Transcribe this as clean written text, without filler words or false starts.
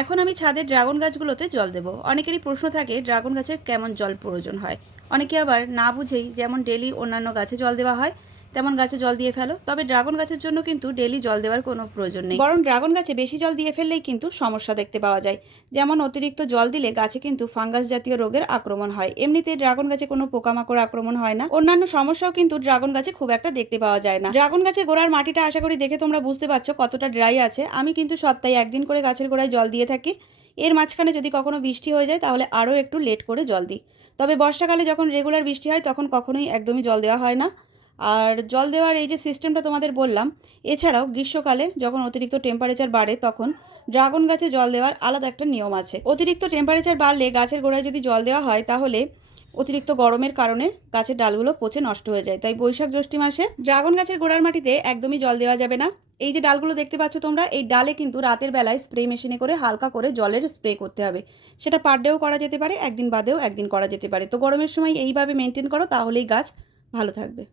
এখন আমি ছাদে ড্রাগন গাছগুলোতে জল দেবো। অনেকেরই প্রশ্ন থাকে ড্রাগন গাছের কেমন জল প্রয়োজন হয়। অনেকে আবার না বুঝেই যেমন ডেলি অন্যান্য গাছে জল দেওয়া হয় তেমন গাছে জল দিয়ে ফেলো। তবে ড্রাগন গাছের জন্য কিন্তু ডেলি জল দেওয়ার কোনো প্রয়োজন নেই, বরং ড্রাগন গাছে বেশি জল দিয়ে ফেললেই কিন্তু সমস্যা দেখতে পাওয়া যায়। যেমন অতিরিক্ত জল দিলে গাছে কিন্তু ফাঙ্গাস জাতীয় রোগের আক্রমণ হয়। এমনিতে ড্রাগন গাছে কোনো পোকামাকড় আক্রমণ হয় না, অন্যান্য সমস্যাও কিন্তু ড্রাগন গাছে খুব একটা দেখতে পাওয়া যায় না। ড্রাগন গাছের গোড়ার মাটিটা আশা করি দেখে তোমরা বুঝতে পারছো কতটা ড্রাই আছে। আমি কিন্তু সপ্তাহে একদিন করে গাছের গোড়ায় জল দিয়ে থাকি। এর মাঝখানে যদি কখনো বৃষ্টি হয়ে যায় তাহলে আরও একটু লেট করে জল দিই। তবে বর্ষাকালে যখন রেগুলার বৃষ্টি হয় তখন কখনোই একদমই জল দেওয়া হয় না। আর জল দেওয়ার এই যে সিস্টেমটা তোমাদের বললাম, এছাড়াও গ্রীষ্মকালে যখন অতিরিক্ত টেম্পারেচার বাড়ে তখন ড্রাগন গাছে জল দেওয়ার আলাদা একটা নিয়ম আছে। অতিরিক্ত টেম্পারেচার বাড়লে গাছের গোড়ায় যদি জল দেওয়া হয় তাহলে অতিরিক্ত গরমের কারণে গাছের ডালগুলো পচে নষ্ট হয়ে যায়। তাই বৈশাখ জ্যৈষ্ঠ মাসে ড্রাগন গাছের গোড়ার মাটিতে একদমই জল দেওয়া যাবে না। এই যে ডালগুলো দেখতে পাচ্ছ তোমরা, এই ডালে কিন্তু রাতের বেলায় স্প্রে মেশিনে করে হালকা করে জলের স্প্রে করতে হবে। সেটা পার ডেও করা যেতে পারে, একদিন বাদেও একদিন করা যেতে পারে। তো গরমের সময় এইভাবে মেনটেন করো, তাহলেই গাছ ভালো থাকবে।